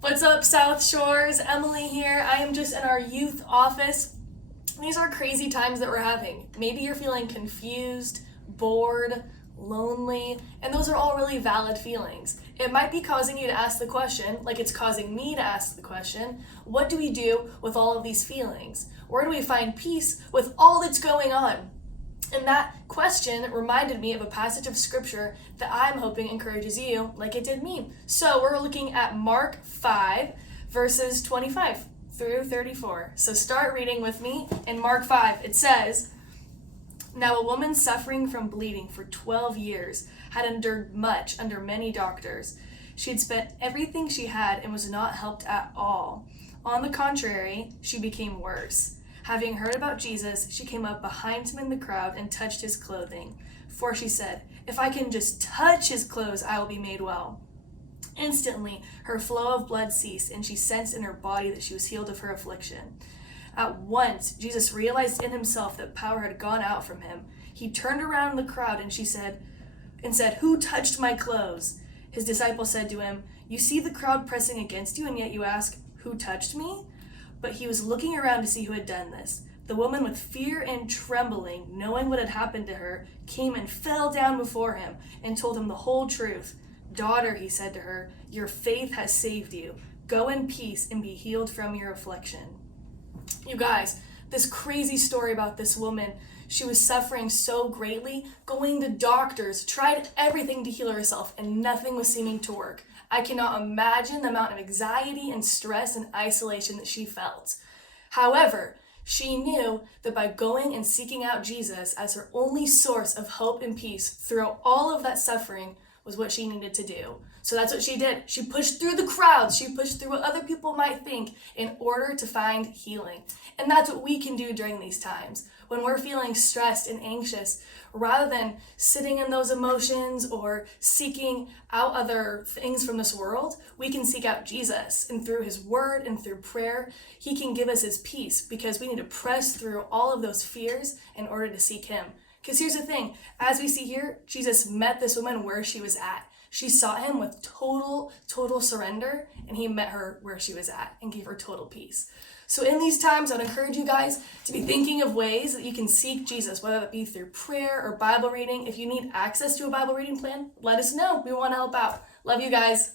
What's up, South Shores? Emily here. I am just in our youth office. These are crazy times that we're having. Maybe you're feeling confused, bored, lonely, and those are all really valid feelings. It might be causing you to ask the question, like it's causing me to ask the question, what do we do with all of these feelings? Where do we find peace with all that's going on? And that question reminded me of a passage of scripture that I'm hoping encourages you like it did me. So we're looking at Mark 5, verses 25 through 34. So start reading with me. In Mark 5, it says, "Now a woman suffering from bleeding for 12 years had endured much under many doctors. She had spent everything she had and was not helped at all. On the contrary, she became worse. Having heard about Jesus, she came up behind him in the crowd and touched his clothing. For she said, 'If I can just touch his clothes, I will be made well.' Instantly, her flow of blood ceased, and she sensed in her body that she was healed of her affliction. At once, Jesus realized in himself that power had gone out from him. He turned around in the crowd and said, 'Who touched my clothes?' His disciples said to him, 'You see the crowd pressing against you, and yet you ask, "Who touched me?"' But he was looking around to see who had done this. The woman, with fear and trembling, knowing what had happened to her, came and fell down before him and told him the whole truth. 'Daughter,' he said to her, 'your faith has saved you. Go in peace and be healed from your affliction.'" You guys, this crazy story about this woman, she was suffering so greatly, going to doctors, tried everything to heal herself, and nothing was seeming to work. I cannot imagine the amount of anxiety and stress and isolation that she felt. However, she knew that by going and seeking out Jesus as her only source of hope and peace through all of that suffering was what she needed to do. So that's what she did. She pushed through the crowds. She pushed through what other people might think in order to find healing. And that's what we can do during these times. When we're feeling stressed and anxious, rather than sitting in those emotions or seeking out other things from this world, we can seek out Jesus. And through his word and through prayer, he can give us his peace, because we need to press through all of those fears in order to seek him. Because here's the thing, as we see here, Jesus met this woman where she was at. She sought him with total surrender, and he met her where she was at and gave her total peace. So in these times, I'd encourage you guys to be thinking of ways that you can seek Jesus, whether that be through prayer or Bible reading. If you need access to a Bible reading plan, let us know. We want to help out. Love you guys.